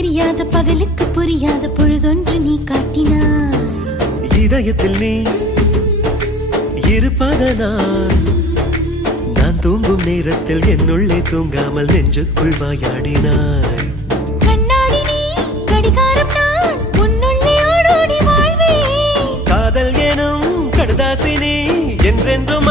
தெரியாத பகலுக்கு புரியாத பொழுதொன்று நீ காட்டினாய். இதயத்தில் நீ இருப்பதனால் நான் தூங்கும் நேரத்தில் என்னுள்ளே தூங்காமல் நெஞ்சுக்குள் வாயாடினாய். கண்ணாடி நீ கடிகாரம் நான் உன்னுள்ளே ஓடோடி வாழ்வே. காதல் எனும் கடுதாசி நீ என்றென்றும்